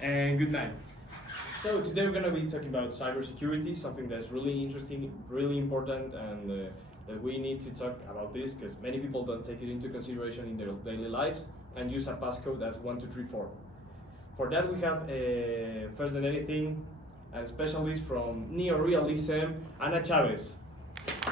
and good night. So today we're gonna be talking about cybersecurity, something that's really interesting, really important, and that we need to talk about this because many people don't take it into consideration in their daily lives and use a passcode that's 1234. For that we have, first than anything, a specialist from neorealism, Ana Chavez. Thank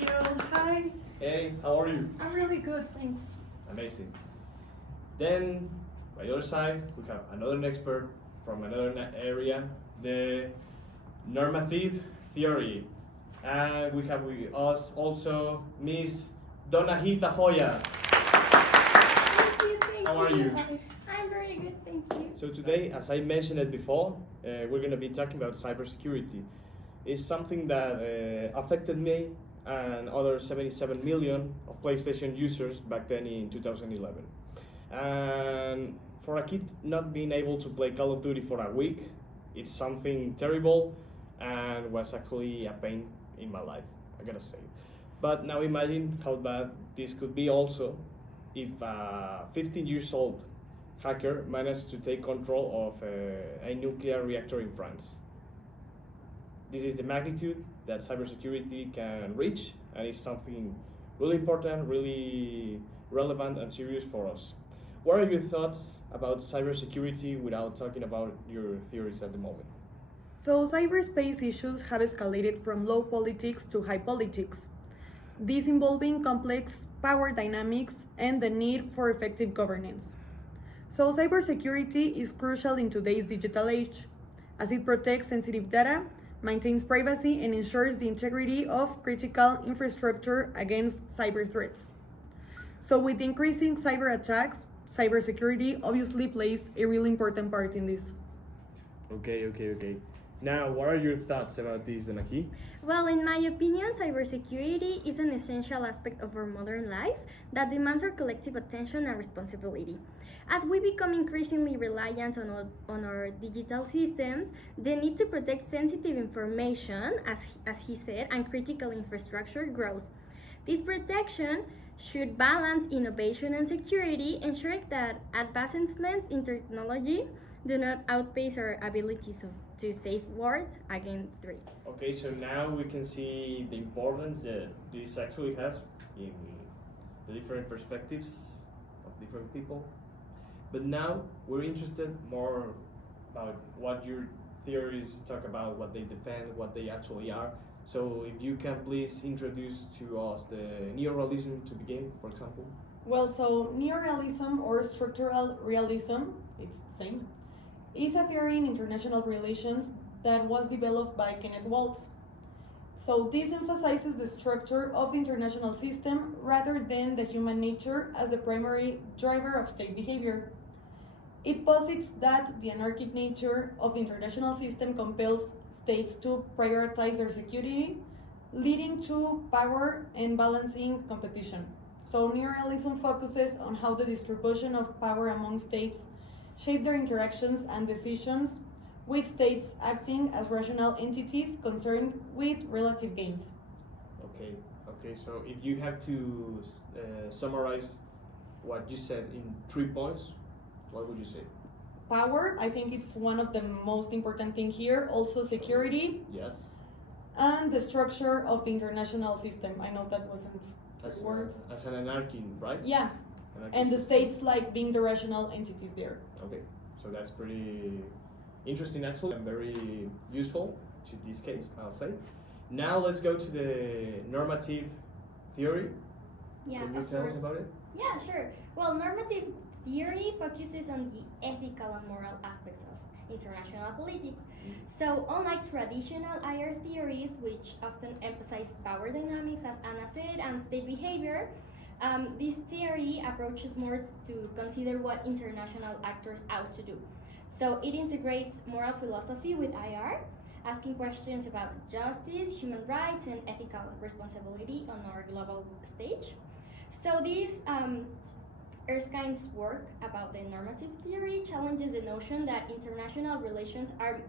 you. Hi. Hey, how are you? I'm really good, thanks. Amazing. Then, by the other side, we have another expert from another area, the normative theory. And we have with us also Miss Donahita Foya. Thank How are you? I'm very good, thank you. So today, as I mentioned it before, we're going to be talking about cybersecurity. It's something that affected me and other 77 million of PlayStation users back then in 2011. And for a kid not being able to play Call of Duty for a week, it's something terrible and was actually a pain in my life, I gotta say. But now imagine how bad this could be also if a 15 years old hacker managed to take control of a nuclear reactor in France. This is the magnitude that cybersecurity can reach, and it's something really important, really relevant and serious for us. What are your thoughts about cybersecurity without talking about your theories at the moment? So, cyberspace issues have escalated from low politics to high politics, this involving complex power dynamics and the need for effective governance. So, cybersecurity is crucial in today's digital age, as it protects sensitive data, maintains privacy, and ensures the integrity of critical infrastructure against cyber threats. So, with increasing cyber attacks, cybersecurity obviously plays a really important part in this. Okay. Now, what are your thoughts about this, Donahi? Well, in my opinion, cybersecurity is an essential aspect of our modern life that demands our collective attention and responsibility. As we become increasingly reliant on our digital systems, the need to protect sensitive information, as he said, and critical infrastructure grows. This protection should balance innovation and security, ensuring that advancements in technology do not outpace our abilities to safeguard against threats. Okay, so now we can see the importance that this actually has in the different perspectives of different people. But now we're interested more about what your theories talk about, what they defend, what they actually are. So if you can please introduce to us the neorealism to begin, for example. Well, so neorealism or structural realism, it's the same, is a theory in international relations that was developed by Kenneth Waltz. So this emphasizes the structure of the international system rather than the human nature as the primary driver of state behavior. It posits that the anarchic nature of the international system compels states to prioritize their security, leading to power and balancing competition. So neorealism focuses on how the distribution of power among states shape their interactions and decisions, with states acting as rational entities concerned with relative gains. Okay. So if you have to summarize what you said in 3 points, what would you say? Power, I think it's one of the most important thing here. Also security Yes. and the structure of the international system. I know that wasn't words. As an anarchy, right? Yeah, Anarchy and the system. states like being the rational entities there. Okay, so that's pretty interesting actually and very useful to this case, I'll say. Now let's go to the normative theory. Yeah, Can you of tell course. us about it? Yeah, sure. Well, normative theory focuses on the ethical and moral aspects of international politics. So, unlike traditional IR theories, which often emphasize power dynamics, as Anna said, and state behavior, this theory approaches more to consider what international actors ought to do. So, it integrates moral philosophy with IR, asking questions about justice, human rights, and ethical responsibility on our global stage. So, these Erskine's work about the normative theory challenges the notion that international relations are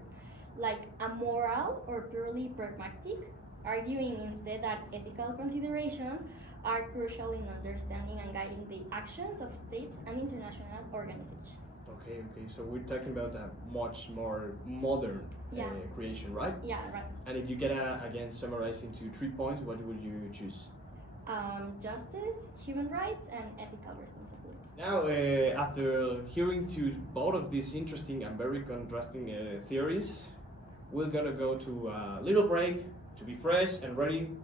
like amoral or purely pragmatic, arguing instead that ethical considerations are crucial in understanding and guiding the actions of states and international organizations. Okay, okay. So we're talking about a much more modern Yeah. creation, right? Yeah, right. And if you get again summarize into 3 points, what would you choose? Justice, human rights, and ethical responsibility. Now, after hearing to both of these interesting and very contrasting theories, we're gonna go to a little break to be fresh and ready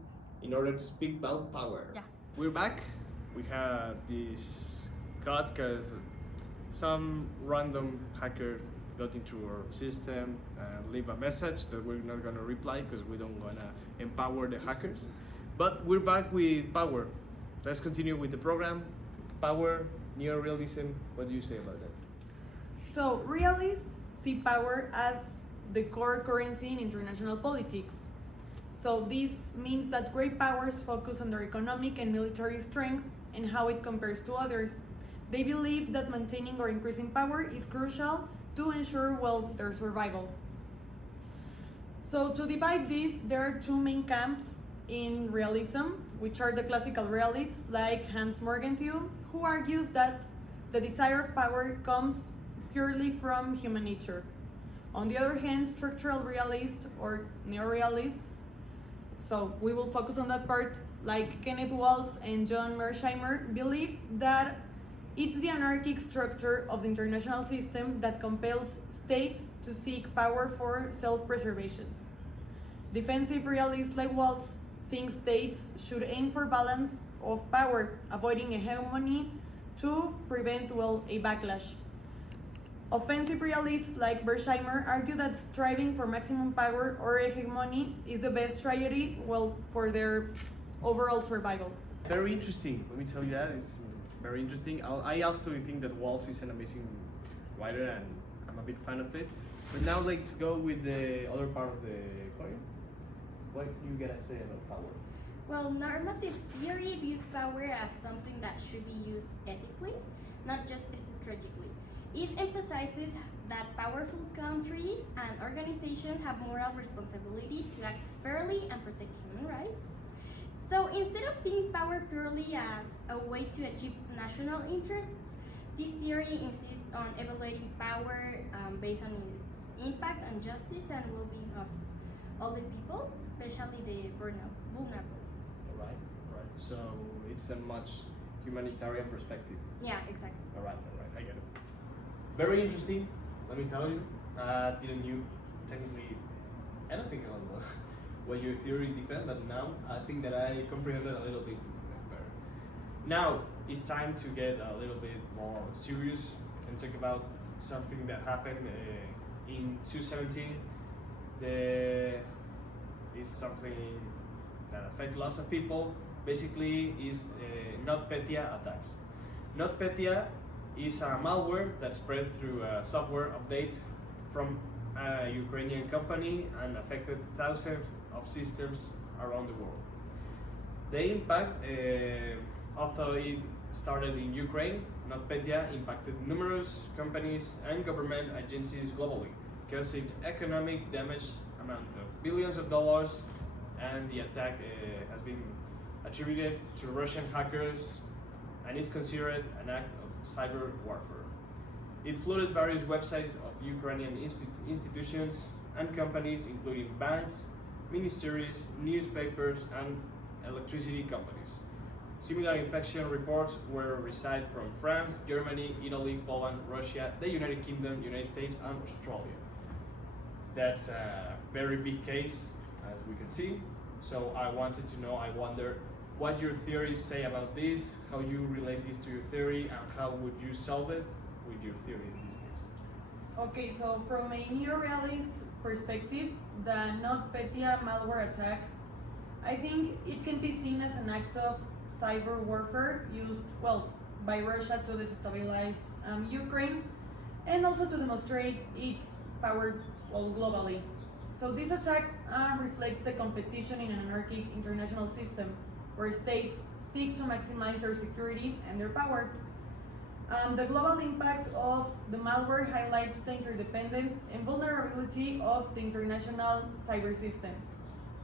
in order to speak about power. Yeah. We're back. We had this cut because some random hacker got into our system and leave a message that we're not gonna reply because we don't wanna empower the hackers. But we're back with power. Let's continue with the program. Power, neorealism. What do you say about that? So, realists see power as the core currency in international politics. So, this means that great powers focus on their economic and military strength and how it compares to others. They believe that maintaining or increasing power is crucial to ensure, well, their survival. So, to divide this, there are two main camps in realism, which are the classical realists like Hans Morgenthau, who argues that the desire of power comes purely from human nature. On the other hand, structural realists or neorealists, so we will focus on that part, like Kenneth Waltz and John Mearsheimer, believe that it's the anarchic structure of the international system that compels states to seek power for self-preservation. Defensive realists like Waltz think states should aim for balance of power, avoiding hegemony to prevent, well, a backlash. Offensive realists like Mearsheimer argue that striving for maximum power or hegemony is the best strategy, well, for their overall survival. Very interesting. Let me tell you that it's very interesting. I actually think that Waltz is an amazing writer, and I'm a big fan of it. But now let's go with the other part of the coin. What you gotta say about power? Well, normative theory views power as something that should be used ethically, not just strategically. It emphasizes that powerful countries and organizations have moral responsibility to act fairly and protect human rights. So instead of seeing power purely as a way to achieve national interests, this theory insists on evaluating power based on its impact on justice and well-being of all the people, especially the vulnerable. All right. So it's a much humanitarian perspective. Yeah, exactly. All right, I get it. Very interesting. Let me tell you, didn't knew technically anything on what your theory defend, but now I think that I comprehended a little bit better. Now it's time to get a little bit more serious and talk about something that happened in 2017. Is something that affect lots of people. Basically, is NotPetya attacks. NotPetya is a malware that spread through a software update from a Ukrainian company and affected thousands of systems around the world. The impact, although it started in Ukraine, NotPetya impacted numerous companies and government agencies globally, causing economic damage amount of billions of dollars, and the attack has been attributed to Russian hackers and is considered an act of cyber warfare. It flooded various websites of Ukrainian institutions and companies, including banks, ministries, newspapers, and electricity companies. Similar infection reports were received from France, Germany, Italy, Poland, Russia, the United Kingdom, United States, and Australia. That's a very big case, as we can see. So I wanted to know, I wonder what your theories say about this, how you relate this to your theory, and how would you solve it with your theory in this case. Okay, so from a neorealist perspective, the NotPetya malware attack, I think it can be seen as an act of cyber warfare used, well, by Russia to destabilize Ukraine and also to demonstrate its power, well, globally. So this attack reflects the competition in an anarchic international system where states seek to maximize their security and their power. The global impact of the malware highlights the interdependence and vulnerability of the international cyber systems.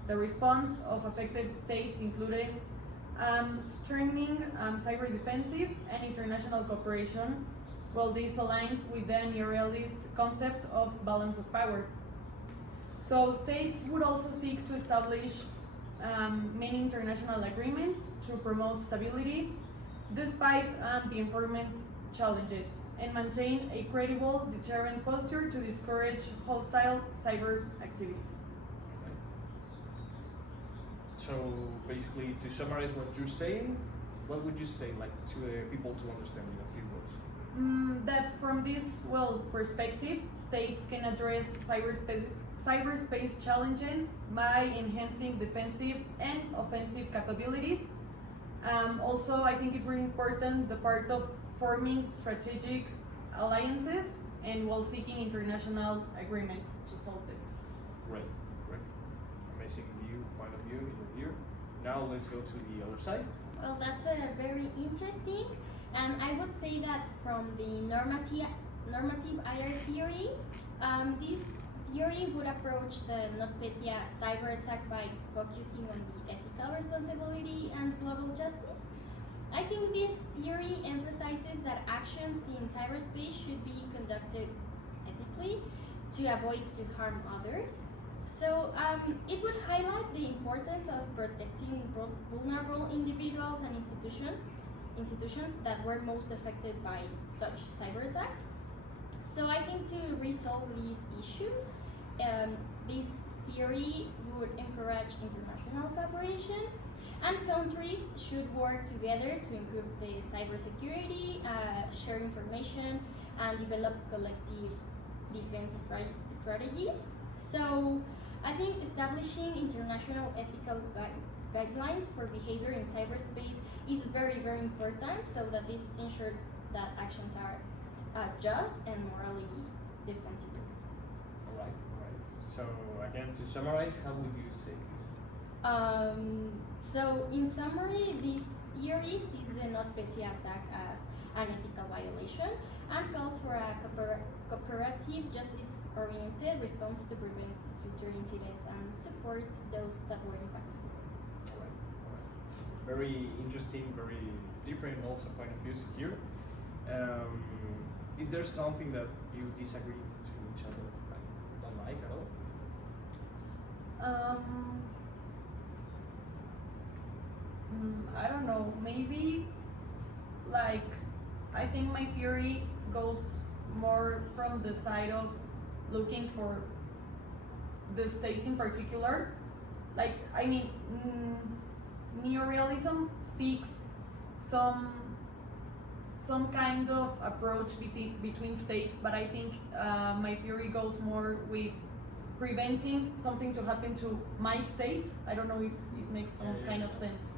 The response of affected states included strengthening cyber defensive and international cooperation, Well, this aligns with the neorealist concept of balance of power. So states would also seek to establish many international agreements to promote stability despite the environment challenges and maintain a credible deterrent posture to discourage hostile cyber activities. Okay. So basically, to summarize what you're saying, what would you say, like, to people to understand in a few words? That from this perspective, states can address cyberspace challenges by enhancing defensive and offensive capabilities. Also, I think it's really important the part of forming strategic alliances and while seeking international agreements to solve it. Great, great. Amazing point of view here. Now let's go to the other side. Well, that's very interesting, and I would say that from the normative IR theory, this theory would approach the NotPetya cyber attack by focusing on the ethical responsibility and global justice. I think this theory emphasizes that actions in cyberspace should be conducted ethically to avoid to harm others. So it would highlight the importance of protecting vulnerable individuals and institutions that were most affected by such cyber attacks. So I think to resolve this issue, this theory would encourage international cooperation, and countries should work together to improve the cybersecurity, share information, and develop collective defense strategies. So I think establishing international ethical guidelines for behavior in cyberspace is very, very important, so that this ensures that actions are just and morally defensible. All right. So again, to summarize, how would you say this? So in summary, this theory sees the NotPetya attack as an ethical violation and calls for a cooperative, justice-oriented response to prevent future incidents and support those that were impacted. All right. Very interesting, very different also point of views here. Is there something that you disagree to each other, like, don't like at all? I don't know, maybe like I think my theory goes more from the side of looking for the state in particular. Like, I mean, neorealism seeks some kind of approach between states, but I think my theory goes more with preventing something to happen to my state. I don't know if it makes some kind of sense.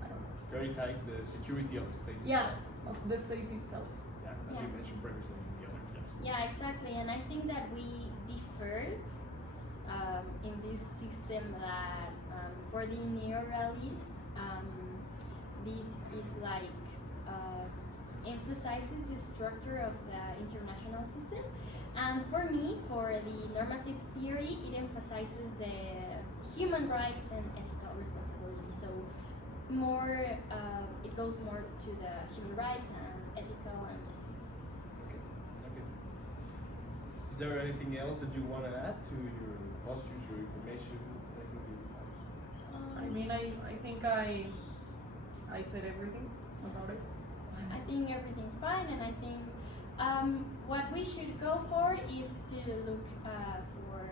I don't know. Prioritize the security of the state Yeah, itself. of the state itself. Yeah, as Yeah. you mentioned previously in the other class. Yeah, exactly, and I think that we differ in this system that for the neorealists, this is like emphasizes the structure of the international system, and for me, for the normative theory, it emphasizes the human rights and ethical responsibility. So more, it goes more to the human rights and ethical and justice. Okay. Is there anything else that you want to add to your postures, your information, anything you would like? I mean, I think I said everything about it. I think everything's fine, and I think what we should go for is to look for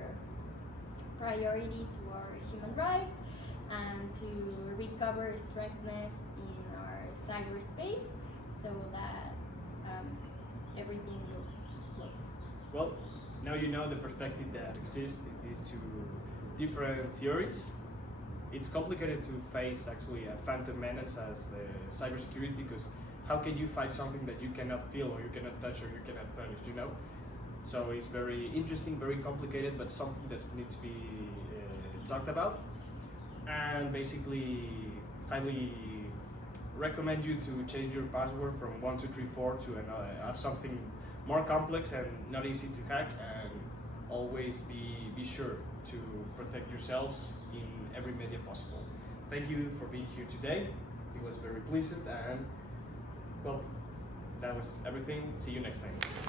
priority to our human rights and to recover strengthness in our cyberspace so that everything goes well. Well, now you know the perspective that exists in these two different theories. It's complicated to face actually a phantom menace as the cybersecurity, because how can you fight something that you cannot feel or you cannot touch or you cannot punish, you know? So it's very interesting, very complicated, but something that needs to be talked about. And basically, highly recommend you to change your password from 1234 to another, something more complex and not easy to hack, and always be sure to protect yourselves in every media possible. Thank you for being here today. It was very pleasant, and well, that was everything. See you next time.